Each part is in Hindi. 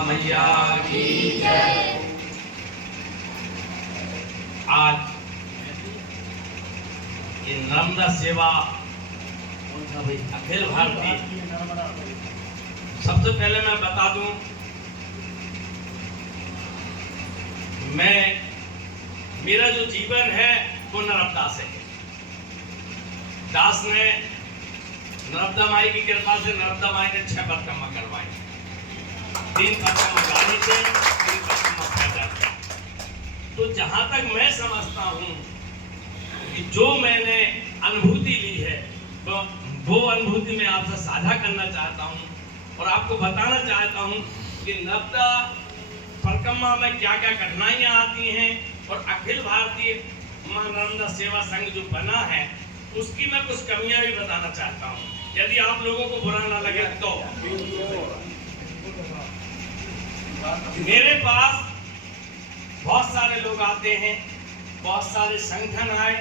मैया की जय। आज ये नर्मदा सेवा अखिल भारतीय, सबसे पहले मैं बता दूं, मेरा जो जीवन है वो नर्मदा से है। दास ने नर्मदा माई की कृपा से नर्मदा माई ने 6 परिक्रमा करवाई, 3 परिक्रमा गाड़ी से, 3 परिक्रमा पैदल। तो जहां तक मैं समझता हूं कि जो मैंने अनुभूति ली है वो अनुभूति मैं आपसे साझा करना चाहता हूं और आपको बताना चाहता हूं कि नर्मदा परिक्रमा में क्या क्या कठिनाइयां आती हैं और अखिल भारतीय मां नर्मदा सेवा संघ जो बना है उसकी मैं कुछ कमियां भी बताना चाहता हूं, यदि आप लोगों को बुरा ना लगे तो। मेरे पास बहुत सारे लोग आते हैं, बहुत सारे संगठन आए,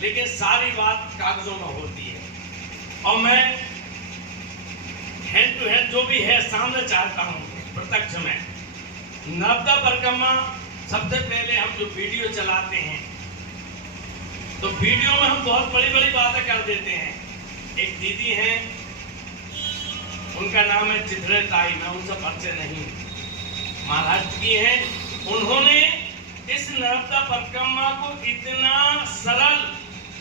लेकिन सारी बात कागजों में होती है और मैं हेड टू हेड जो भी है सामने चाहता हूं प्रत्यक्ष में। नर्मदा परिक्रमा सबसे पहले हम जो वीडियो चलाते हैं तो वीडियो में हम बहुत बड़ी बड़ी बातें कर देते हैं। एक दीदी हैं, उनका नाम है चित्रे ताई, मैं उनसे परिचय नहीं, महाराष्ट्र की हैं। उन्होंने इस नर्मदा परिक्रमा को इतना सरल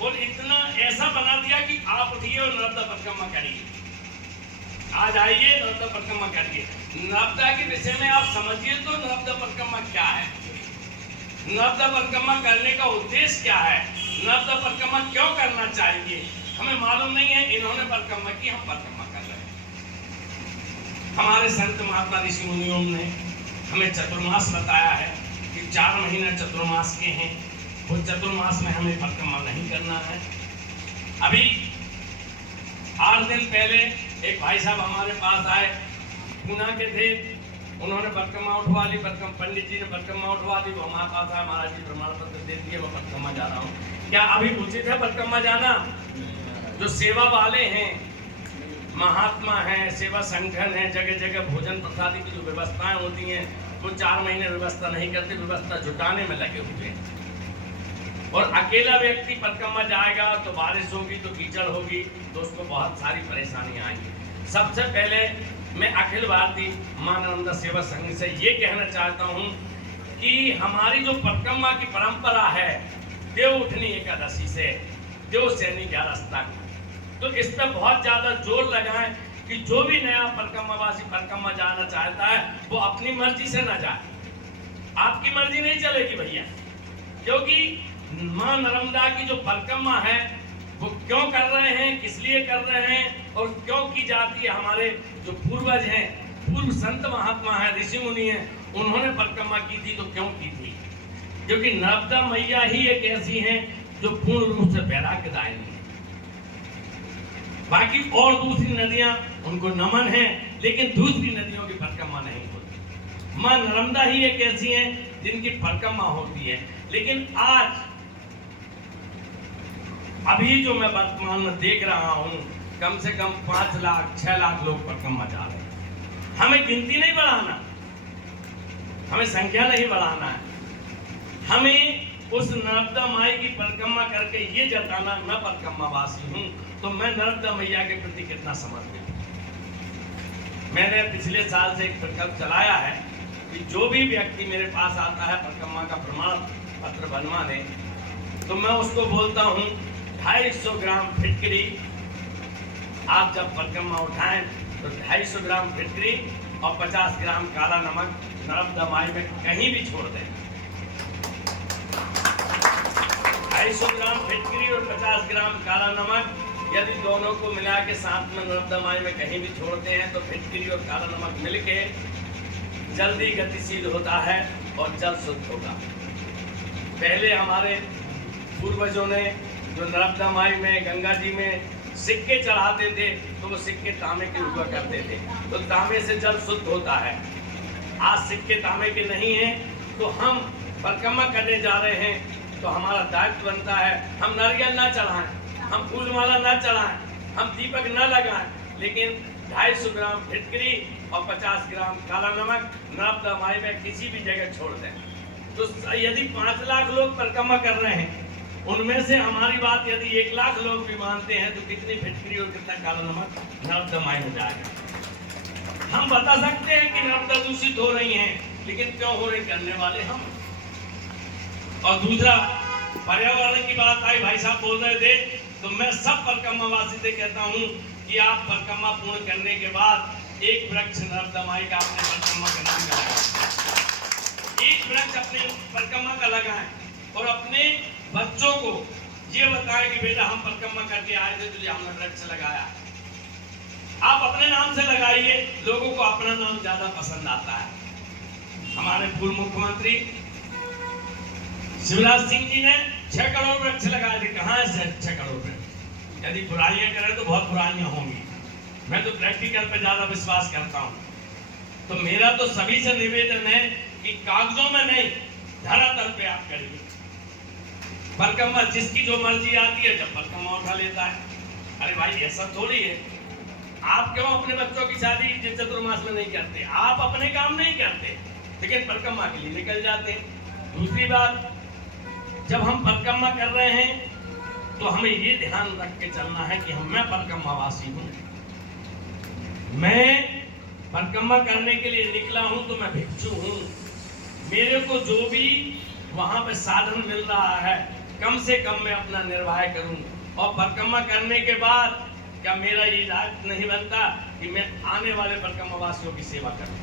और इतना ऐसा बना दिया कि आप उठिए और नर्मदा परिक्रमा करिए, आज आइए नर्मदा परिक्रमा करिए। नर्मदा के विषय में आप समझिए तो नर्मदा परिक्रमा क्या है, नर्मदा परिक्रमा करने का उद्देश्य क्या है, नर्मदा परिक्रमा क्यों करना चाहिए, हमें मालूम नहीं है। इन्होंने परिक्रमा की, हम परिक्रमा कर रहे हैं। हमारे संत महात्मा ऋषि मुनियों ने हमें चतुर्मास बताया है कि 4 महीने चतुर्मास के हैं, वो चतुर्मास में हमें परिक्रमा नहीं करना है। अभी 8 दिन पहले एक भाई साहब हमारे पास आए, पूना के थे, उन्होंने परिक्रमा उठवा ली, पंडित जी ने परिक्रमा उठवा ली, वो हमारे पास आया, महाराज जी प्रमाण पत्र दे दिए, वो परिक्रमा जा रहा हूँ। क्या अभी उचित है परिक्रमा जाना? जो सेवा वाले हैं, महात्मा हैं, सेवा संगठन है, जगह जगह भोजन प्रसादी की जो व्यवस्थाएं होती हैं वो 4 महीने व्यवस्था नहीं करते, व्यवस्था जुटाने में लगे हुए हैं। और अकेला व्यक्ति परिक्रमा जाएगा तो बारिश होगी तो कीचड़ होगी तो उसको बहुत सारी परेशानियां आएंगी। सबसे पहले मैं अखिल भारतीय मां नर्मदा सेवा संघ से ये कहना चाहता हूं कि हमारी जो परिक्रमा की परंपरा है देव उठनी एकादशी से देव सैनी 11 तक, तो इस पर बहुत ज्यादा जोर लगाएं कि जो भी नया परिक्रमावासी परिक्रमा जाना चाहता है वो अपनी मर्जी से ना जाए, आपकी मर्जी नहीं चलेगी भैया। क्योंकि मां नर्मदा की जो परिक्रमा है वो क्यों कर रहे हैं, किस लिए कर रहे हैं और क्यों की जाती है। हमारे जो पूर्वज हैं, पूर्व संत महात्मा हैं, ऋषि मुनि हैं, उन्होंने परिक्रमा की थी तो क्यों की थी? क्योंकि नर्मदा मैया ही एक ऐसी हैं जो पूर्ण रूप से वैराग्यदायिनी है। बाकी और दूसरी नदियां उनको नमन है, लेकिन दूसरी नदियों की परिक्रमा नहीं होती। मां नर्मदा ही एक ऐसी हैं जिनकी परिक्रमा होती है। लेकिन आज अभी जो मैं वर्तमान में देख रहा हूं, कम से कम 5 लाख 6 लाख लोग परिक्रमा जा रहे हैं। हमें गिनती नहीं बढ़ाना, हमें संख्या नहीं बढ़ाना है, हमें उस नर्मदा माई की परिक्रमा करके ये जताना, मैं परिक्रमावासी हूं तो मैं नर्मदा मैया के प्रति कितना समर्पित हूं। मैंने पिछले साल से एक प्रकल्प चलाया है कि जो भी व्यक्ति मेरे पास आता है परिक्रमा का प्रमाण पत्र बनवाने, तो मैं उसको बोलता हूं 250 ग्राम फिटकरी, आप जब परिक्रमा उठाएं तो 250 ग्राम फिटकरी और 50 ग्राम काला नमक नर्मदा माई में कहीं भी छोड़ दें। 250 ग्राम फिटकरी और 50 ग्राम काला नमक यदि दोनों को मिला के साथ में नर्मदा माई में कहीं भी छोड़ते हैं तो फिटकरी और काला नमक मिलके जल्दी गतिशील होता है और जल शुद्ध होगा। पहले हमारे पूर्वजों ने जो नर्मदा माई में, गंगा जी में सिक्के चढ़ाते थे तो वो सिक्के तांबे के हुआ करते थे, तो तांबे से जल शुद्ध होता है। आज सिक्के तांबे के नहीं हैं, तो हम परिक्रमा करने जा रहे हैं तो हमारा दायित्व बनता है हम नारियल ना चढ़ाएं, हम फूलमाला ना चढ़ाएं, हम दीपक न लगाएं, लेकिन 250 ग्राम फिटकरी और 50 ग्राम काला नमक नर्मदा माई में किसी भी जगह छोड़ दें। तो यदि 5 लाख लोग परिक्रमा कर रहे हैं, उनमें से हमारी बात यदि 1 लाख लोग भी मानते हैं, तो कितनी फिटकरी और कितना काला नमक नर्मदा माई में जाएगा। हम बता सकते हैं कि नर्मदा दूषित हो रही हैं, लेकिन क्यों हो रही, करने वाले हम। और दूसरा, पर्यावरण की बात आई, भाई साहब बोल रहे थे, तो मैं सब परिक्रमा वासी से कहता हूँ कि आप परिक्रमा पूर्ण करने के बाद एक वृक्ष नर्मदा माई का अपने परिक्रमा का नाम लगाएं, एक वृक्ष अपने परिक्रमा का लगाएं और अपने बच्चों को ये बताएं कि बेटा हम परिक्रमा करके आए थे, तुझे हमने वृक्ष लगाया। आप अपने नाम से लगाइए, लोगों को अपना नाम ज्यादा पसंद आता है। हमारे पूर्व मुख्यमंत्री शिवराज सिंह जी ने 6 करोड़ वृक्ष लगाए थे। कहाँ है 6 करोड़ वृक्ष? यदि बुराइयां करें तो बहुत बुराइयां होंगी। मैं तो प्रैक्टिकल पे ज्यादा विश्वास करता हूँ। तो मेरा तो सभी से निवेदन है कि कागजों में नहीं, धरातल पे आप करिए परिक्रमा। जिसकी जो मर्जी आती है, जब परिक्रमा उठा लेता है। अरे भाई ऐसा थोड़ी है। आप क्यों अपने बच्चों की शादी चतुर्मास में नहीं करते? आप अपने काम नहीं करते, लेकिन परिक्रमा के लिए निकल जाते हैं। दूसरी बात, जब हम परिक्रमा कर रहे हैं तो हमें ये ध्यान रख के चलना है कि मैं परिक्रमावासी हूँ। मैं परिक्रमा करने के लिए निकला हूँ तो मैं भिक्षु हूँ। मेरे को जो भी वहां पे साधन मिल रहा है, कम से कम मैं अपना निर्वाह करूँ। और परिक्रमा करने के बाद क्या मेरा ये दायित्व नहीं बनता कि मैं आने वाले परिक्रमावासियों की सेवा करूँ?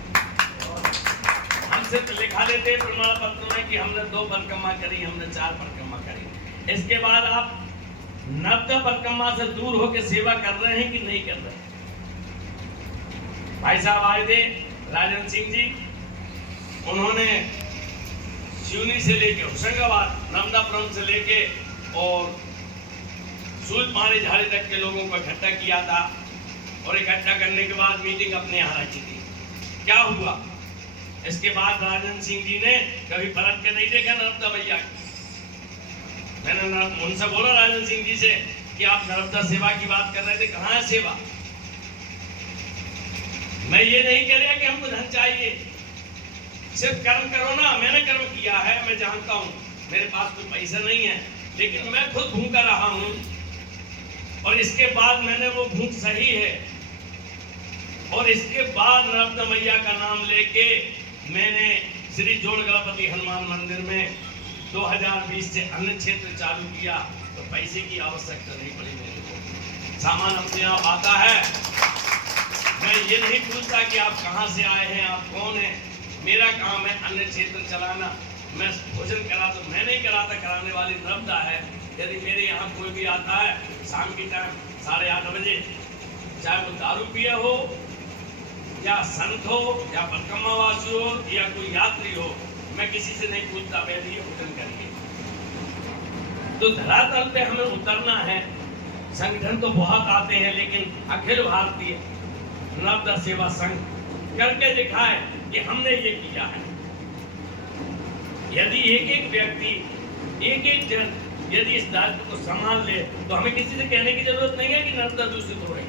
हम सिर्फ लिखा देते प्रमाण पत्र में कि हमने 2 परिक्रमा करी, हमने 4 परिक्रमा करी। इसके बाद आप नर्मदा परिक्रमा से दूर होकर सेवा कर रहे हैं कि नहीं कर रहे हैं? भाई साहब आए थे राजन सिंह जी, उन्होंने सिवनी से लेके होशंगाबाद, नर्मदापुरम से लेके और सूरजमारी झाड़ी तक के लोगों को इकट्ठा किया था। और इकट्ठा करने के बाद मीटिंग अपने यहाँ रखी थी। क्या हुआ? इसके बाद राजन सिंह जी ने कभी पलट के नहीं देखा नर्मदा भैया। मैंने उनसे बोला राजन सिंह जी से कि आप नर्मदा सेवा की बात कर रहे थे, कहाँ है सेवा? मैं ये नहीं कह रहा कि हमको धन चाहिए, सिर्फ कर्म करो ना। मैंने कर्म किया है, मैं जानता हूँ मेरे पास कोई पैसा नहीं है, लेकिन मैं खुद भूखा रहा हूँ। और इसके बाद मैंने वो भूख सही है। और इसके बाद नर्मदा मैया का नाम लेके मैंने श्री जोड़ गणपति हनुमान मंदिर में 2020 से अन्न क्षेत्र चालू किया। तो पैसे की आवश्यकता नहीं पड़ी मेरे को, सामान अपने आप आता है। मैं ये नहीं पूछता कि आप कहाँ से आए हैं, आप कौन हैं। मेरा काम है अन्न क्षेत्र चलाना। मैं भोजन करा तो मैं नहीं कराता, कराने वाली नर्मदा है। यदि मेरे यहाँ कोई भी आता है शाम की टाइम 8:30 बजे, चाहे वो दारू पिया हो या संत हो या परिक्रमावासी हो या कोई यात्री हो, मैं किसी से नहीं पूछता, बैठिए भोजन करिए। तो धरातल पे हमें उतरना है। संगठन तो बहुत आते हैं, लेकिन अखिल भारतीय नर्मदा सेवा संघ करके दिखाए कि हमने ये किया है। यदि एक व्यक्ति, एक जन यदि इस दायित्व को संभाल ले, तो हमें किसी से कहने की जरूरत नहीं है कि नर्मदा दूषित हो रही।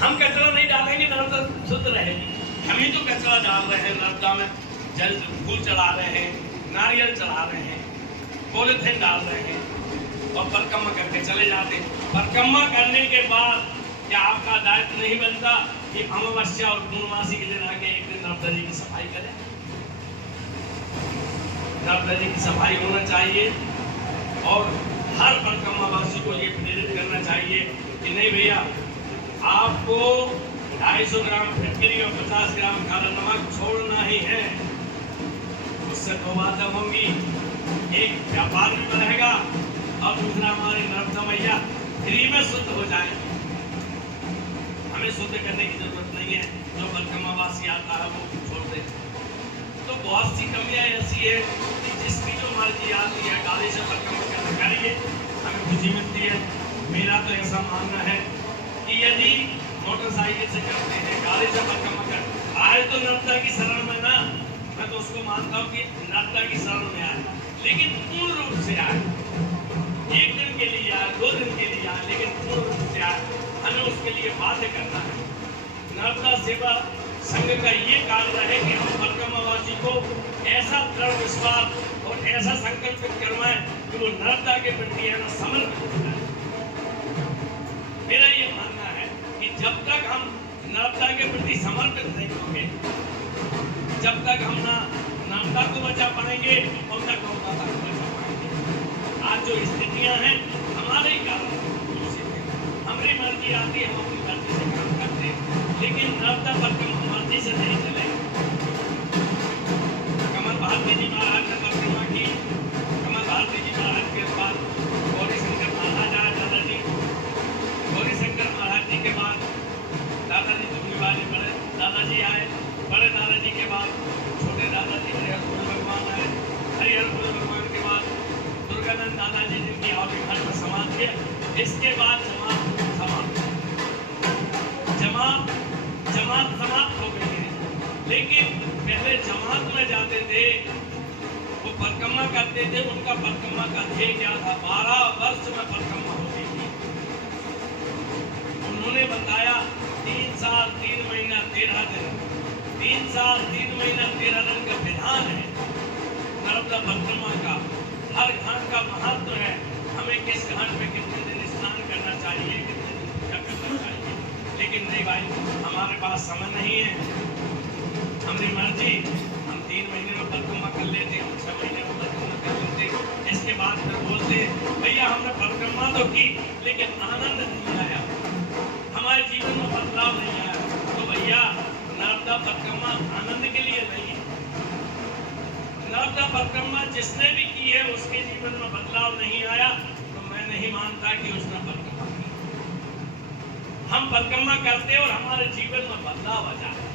हम कचरा नहीं डालेंगे, नर्मदा शुद्ध रहेगी। हम ही तो कचरा डाल रहे हैं नर्मदा में। जल फूल चढ़ा रहे हैं, नारियल चढ़ा रहे हैं, पॉलिथीन डाल रहे हैं और परिक्रमा करके चले जाते हैं। परिक्रमा करने के बाद क्या आपका दायित्व नहीं बनता कि अमावस्या और पूर्णमासी के दिन आके एक दिन नर्मदा जी की सफाई करें? नर्मदा जी की सफाई होना चाहिए। और हर परिक्रमावासी को ये प्रेरित करना चाहिए कि नहीं भैया, आपको 250 ग्राम फिटकरी और 50 ग्राम काला नमक छोड़ना ही है। उससे 2 बातें होंगी, एक व्यापार भी बढ़ेगा और दूसरा हमारी नर्मदा मैया फ्री में शुद्ध हो जाएगी। हमें शुद्ध करने की जरूरत नहीं है, जो परिक्रमावासी आता है वो छोड़ दे। तो बहुत सी कमियां ऐसी है कि जिसकी जो मर्जी आती है गाड़ी से परिक्रमा करिए, हमें खुशी मिलती है। मेरा तो ऐसा मानना है कि यदि मोटरसाइकिल से करते हैं, गाड़ी से परिक्रमा कर आए तो नर्मदा की शरण में ना, मैं तो उसको मानता हूँ कि नर्मदा की शरण में आए, लेकिन पूर्ण रूप से आए। 1 दिन के लिए आए, 2 दिन के लिए आए, लेकिन पूर्ण रूप से आए। हमें उसके लिए बाध्य करना है। नर्मदा सेवा संघ का ये कार्य है कि हम परिक्रमावासी को ऐसा दृढ़ विश्वास और ऐसा संकल्पित करवाएं कि वो नर्मदा के प्रति है ना समर्पित हो जाए। मेरा ये मानना है कि जब तक हम नर्मदा के प्रति समर्पित नहीं होंगे, जब तक हम ना नर्मदा को बचा पाएंगे और न गंगा को बचा पाएंगे। आज जो स्थितियां हैं हमारे ही कारण हमारी मर्जी आती है, हम अपनी मर्जी से काम करते हैं, लेकिन नर्मदा परिक्रमा मर्जी से नहीं चलेगा। कमल भारती जी महाराज ने परिक्रमा की, कमल भारती जी महाराज के बाद गौरी शंकर महाराज आए, दादाजी गौरी शंकर महाराज जी के बाद दादाजी दुखनी वाले बड़े दादाजी आए, बड़े दादाजी के बाद छोटे दादाजी हरिहर गुरु भगवान आए, हरिहर गुरु भगवान के बाद दुर्गानंद दादाजी जिनकी आवली घर में समाज किया, इसके बाद जमात समाप्त हो गई है। लेकिन पहले जमात में जाते थे, वो परिक्रमा करते थे, उनका परिक्रमा का ध्येय क्या था? 12 वर्ष में परिक्रमा होती थी। उन्होंने बताया 3 साल 3 महीना 13 दिन, 3 साल 3 महीना 13 दिन का विधान है नर्मदा परिक्रमा का। हर घाट का महत्व है, हमें किस घाट में कितने दिन स्नान करना चाहिए, कितने दिन पूजा करना चाहिए। लेकिन नहीं भाई, हमारे पास समय नहीं है, हमारी मर्जी, हम 3 महीने में परिक्रमा कर लेते, हम 6 महीने में परिक्रमा कर लेते। इसके बाद फिर बोलते भैया हमने परिक्रमा तो की लेकिन आनंद नहीं आया, हमारे जीवन में बदलाव नहीं आया। तो भैया नर्मदा परिक्रमा आनंद के लिए नहीं है। नर्मदा परिक्रमा जिसने भी की है उसके जीवन में बदलाव नहीं आया, तो मैं नहीं मानता कि उसने परिक्रमा की। हम परिक्रमा करते और हमारे जीवन में बदलाव आ जाए,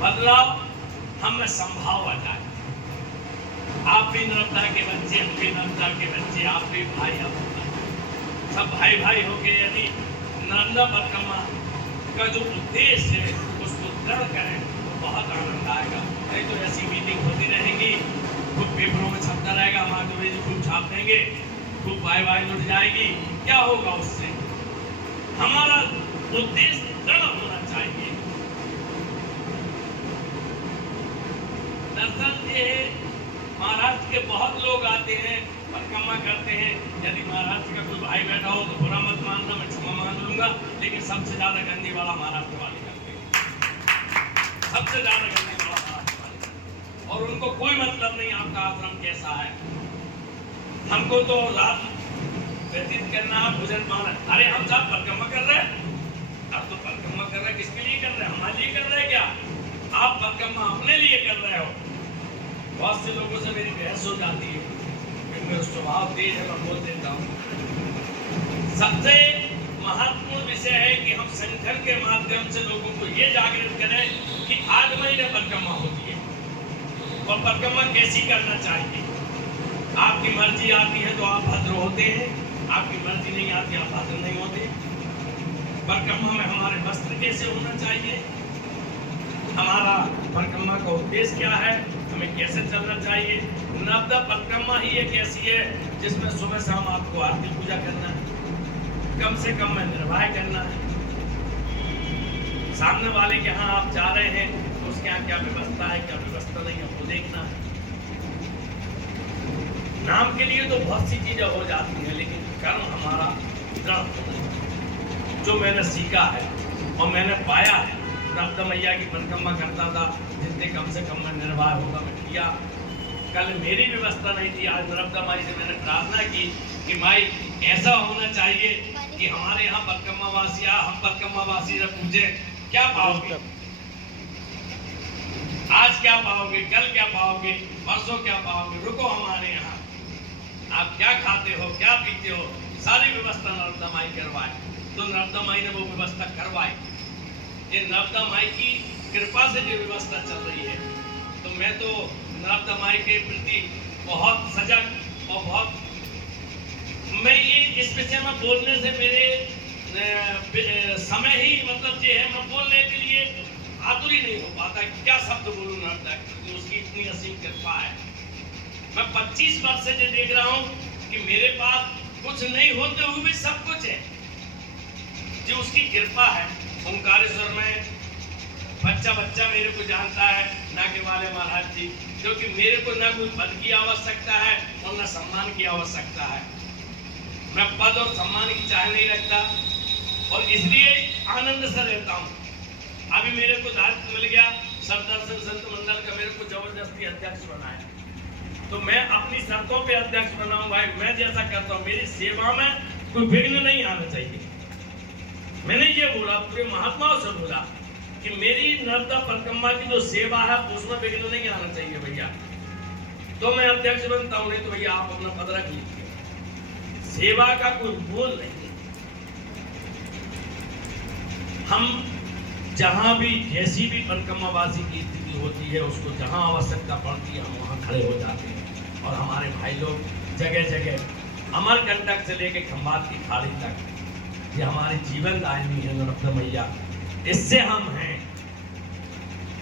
बदलाव हमें संभाव आ जाए। आप भी नर्मदा के बच्चे, हम भी नर्मदा के बच्चे, आप भी भाई, हम सब भाई भाई होके यदि नर्मदा परिक्रमा का जो उद्देश्य है उसको दृढ़ करें तो बहुत आनंद आएगा। नहीं तो ऐसी मीटिंग होती रहेगी, खूब पेपरों में छपता रहेगा, हमारे खूब छाप देंगे, खूब वाई लुट जाएगी, क्या होगा उससे? हमारा उद्देश्य दृढ़ होना चाहिए। दरअसल ये महाराष्ट्र के बहुत लोग आते हैं, परिक्रमा करते हैं। यदि महाराष्ट्र का कोई भाई बैठा हो तो बुरा मत मानना, मैं क्षमा मान लूंगा, लेकिन सबसे ज्यादा गंदी वाला महाराष्ट्र वाले करते हैं, सबसे ज्यादा गंदी वाला महाराष्ट्र वाले। और उनको कोई मतलब नहीं आपका आश्रम कैसा है, हमको तो रात व्यतीत करना, भोजन पाना। अरे हम सब परिक्रमा कर रहे हैं, अब तो परिक्रमा कर रहे हैं, किसके लिए कर रहे हैं? हमारे लिए कर रहे हैं क्या? आप परिक्रमा अपने लिए कर रहे हो। बहुत से लोगों से मेरी बहस हो जाती है, मेरा स्वभाव तेज है, मैं बोल देता हूँ। सबसे महत्वपूर्ण विषय है कि हम संगठन के माध्यम से लोगों को ये जागृत करें कि 8 महीने परिक्रमा होती है और परिक्रमा कैसी करना चाहिए। आपकी मर्जी आती है तो आप भद्र होते हैं, आपकी मर्जी नहीं आती आप भद्र नहीं होते। परिक्रमा में हमारे वस्त्र कैसे होना चाहिए, हमारा परिक्रमा का उद्देश्य क्या है, हमें कैसे चलना चाहिए। नर्मदा परिक्रमा ही एक ऐसी है जिसमें सुबह शाम आपको आरती पूजा करना है, कम से कम में निर्वाह करना है। सामने वाले के यहाँ आप जा रहे हैं तो उसके यहाँ क्या व्यवस्था है, क्या व्यवस्था नहीं है, वो देखना है। नाम के लिए तो बहुत सी चीजें हो जाती हैं, लेकिन कर्म हमारा दृढ़, जो मैंने सीखा है और मैंने पाया है। नर्मदा मैया की परिक्रमा करता था, जितने कम से कम में निर्वाह होगा मैं किया। कल मेरी व्यवस्था नहीं थी, आज नर्मदा माई से मैंने प्रार्थना की कि माई ऐसा होना चाहिए कि हमारे यहाँ परिक्रमावासी, हम परिक्रमावासी जब पूछे क्या पाओगे, आज क्या पाओगे, कल क्या पाओगे, परसों क्या पाओगे, रुको हमारे यहाँ, आप क्या खाते हो, क्या पीते हो, सारी व्यवस्था नर्मदा माई करवाए। तो नर्मदा माई ने वो व्यवस्था करवाई। ये नर्मदा माई की कृपा से जो व्यवस्था चल रही है, तो मैं तो नर्मदा माई के प्रति बहुत सजग और बहुत, मैं ये इस विषय में बोलने से मेरे समय ही मतलब ये है, मैं बोलने के लिए आतुर ही नहीं हो पाता कि क्या शब्द बोलूं नर्मदा की, उसकी इतनी असीम कृपा है। मैं 25 वर्ष से देख रहा हूँ कि मेरे पास कुछ नहीं होते हुए भी सब कुछ है। जो उसकी कृपा है। ओंकारेश्वर में बच्चा बच्चा मेरे को जानता है, ना के वाले महाराज जी, क्योंकि मेरे को ना कोई पद की आवश्यकता है और न सम्मान की आवश्यकता है। मैं पद और सम्मान की चाह नहीं रखता और इसलिए आनंद से रहता हूँ। अभी मेरे को दायित्व मिल गया सदर्शन संत मंडल का, मेरे को जबरदस्ती अध्यक्ष बनाया, तो मैं अपनी शर्तों पे अध्यक्ष बनाऊं। भाई मैं जैसा करता हूँ, मेरी सेवा में कोई विघ्न नहीं आना चाहिए। मैंने ये बोला, पूरे महात्माओं से बोला कि मेरी नर्मदा परिक्रमा की जो सेवा है उसमें विघ्न नहीं आना चाहिए भैया, तो मैं अध्यक्ष बनता हूँ, नहीं तो भैया आप अपना पद रख लीजिए। सेवा का कोई बोल नहीं। हम जहां भी जैसी भी परिक्रमावासी की स्थिति होती है, उसको जहां आवश्यकता पड़ती है हम वहां खड़े हो जाते हैं। और हमारे भाई लोग जगह जगह अमरकंटक से लेके खंभात की खाड़ी तक, ये हमारी जीवन दायिनी है नर्मदा मैया, इससे हम हैं।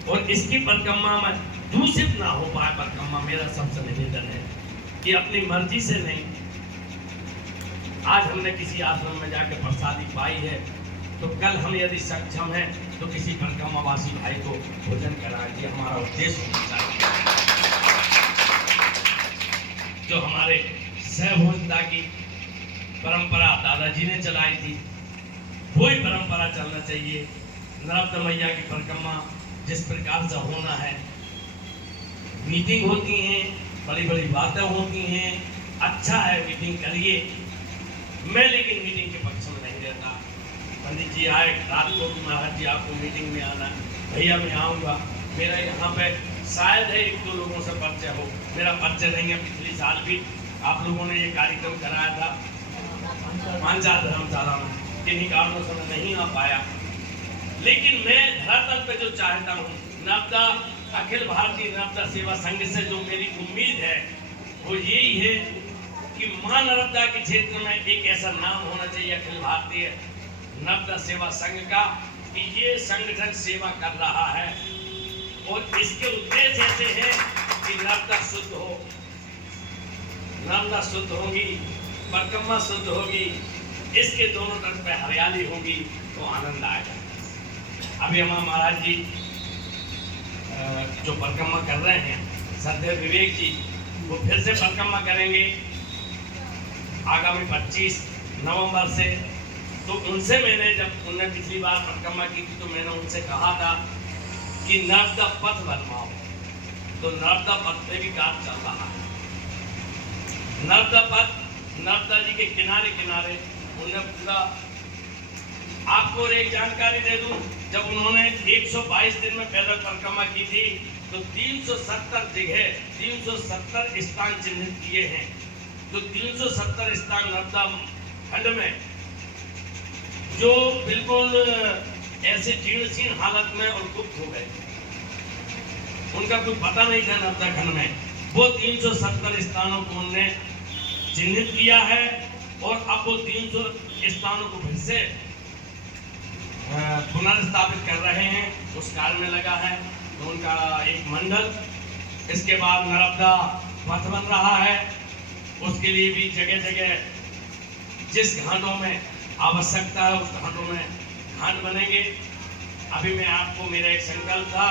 और इसकी परिक्रमा में दूषित ना हो पाए परिक्रमा, मेरा सबसे निवेदन है कि अपनी मर्जी से नहीं। आज हमने किसी आश्रम में जाकर प्रसादी पाई है, तो कल हम यदि सक्षम हैं तो किसी परिक्रमावासी भाई को भोजन कराएं, ये हमारा उद्देश्य होना चाहिए। जो हमारे सहभोजता की परंपरा दादाजी ने चलाई थी, वही परंपरा चलना चाहिए। नर्मदा मैया की परिक्रमा जिस प्रकार से होना है, मीटिंग होती हैं, बड़ी बड़ी बातें होती हैं, अच्छा है मीटिंग करिए। मैं लेकिन मीटिंग के पक्ष में नहीं रहता। पंडित जी आए रात को कि महाराज जी आपको मीटिंग में आना, भैया मैं आऊँगा। मेरा यहाँ पे शायद है एक दो लोगों से परिचय हो, मेरा परिचय नहीं है। पिछले साल भी आप लोगों ने ये कार्यक्रम कराया था मानसा धर्मशाला में, किन्हीं कारणों से मैं नहीं आ पाया। लेकिन मैं धरातल पे जो चाहता हूँ, नर्मदा अखिल भारतीय नर्मदा सेवा संघ से जो मेरी उम्मीद है वो यही है कि मां नर्मदा के क्षेत्र में एक ऐसा नाम होना चाहिए अखिल भारतीय नर्मदा सेवा संघ का, कि ये संगठन सेवा कर रहा है और इसके उद्देश्य ऐसे हैं कि नर्मदा शुद्ध हो, नर्मदा शुद्ध होगी, परिक्रमा शुद्ध होगी, इसके दोनों तरफ पे हरियाली होगी तो आनंद आएगा। अभी हमारे महाराज जी जो परिक्रमा कर रहे हैं, सदैव विवेक जी, वो फिर से परिक्रमा करेंगे आगामी 25 नवंबर से। तो उनसे मैंने, जब उन्होंने पिछली बार परिक्रमा की थी, तो मैंने उनसे कहा था कि नर्मदा पथ बनवाओ, तो नर्मदा पथ पे भी काम चल रहा है। नर्मदा पथ नर्मदा जी के किनारे किनारे उन्होंने पूरा, आपको एक जानकारी दे दूं, जब उन्होंने 122 दिन में पैदल परिक्रमा की थी तो 370 जगह 370 स्थान चिन्हित किए हैं। तो 370 स्थान नर्मदा खंड में जो बिल्कुल ऐसे जीर्ण हालत में और गुप्त हो गए, उनका कोई पता नहीं था नर्मदा खंड में, वो 370 स्थानों को उन्होंने चिन्हित किया है। और अब वो 300 स्थानों को फिर से पुनर्स्थापित कर रहे हैं, उस कार्य में लगा है। तो उनका एक मंडल, इसके बाद नर्मदा पथ बन रहा है, उसके लिए भी जगह जगह जिस घाटों में आवश्यकता है उस घाटों में घाट बनेंगे। अभी मैं आपको, मेरा एक संकल्प था,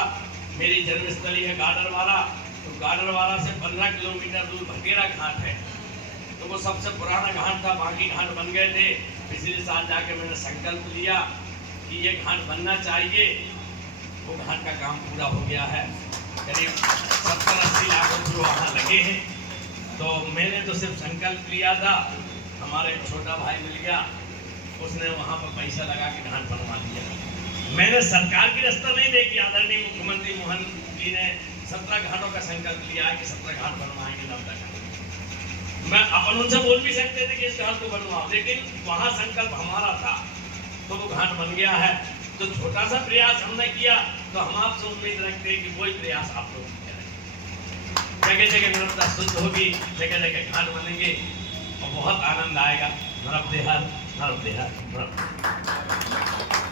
मेरी जन्मस्थली है गाडरवाला, तो गाडरवाला से 15 किलोमीटर दूर भगेरा घाट है, तो वो सबसे पुराना घाट था, बाकी घाट बन गए थे। पिछले साल जाके मैंने संकल्प लिया कि ये घाट बनना चाहिए, वो घाट का काम पूरा हो गया है, करीब 70-80 लाख रुपये वहाँ लगे हैं। तो मैंने तो सिर्फ संकल्प लिया था, हमारे एक छोटा भाई मिल गया, उसने वहाँ पर पैसा लगा के घाट बनवा दिया। मैंने सरकार की रास्ता नहीं देखी, आदरणीय मुख्यमंत्री मोहन जी ने 17 घाटों का संकल्प लिया है कि 17 घाट बनवाएंगे नर्मदा का। मैं अपन उनसे बोल भी सकते थे कि इस घाट को बनवाओ, लेकिन वहाँ संकल्प हमारा था तो वो घाट बन गया है। तो छोटा सा प्रयास हमने किया, तो हम आपसे उम्मीद रखते हैं कि वही प्रयास आप लोग करें। जगह जगह नर्मदा शुद्ध होगी, जगह जगह घाट बनेंगे और बहुत आनंद आएगा। नर्मदे हर, नर्मदे हर, नर्मदे।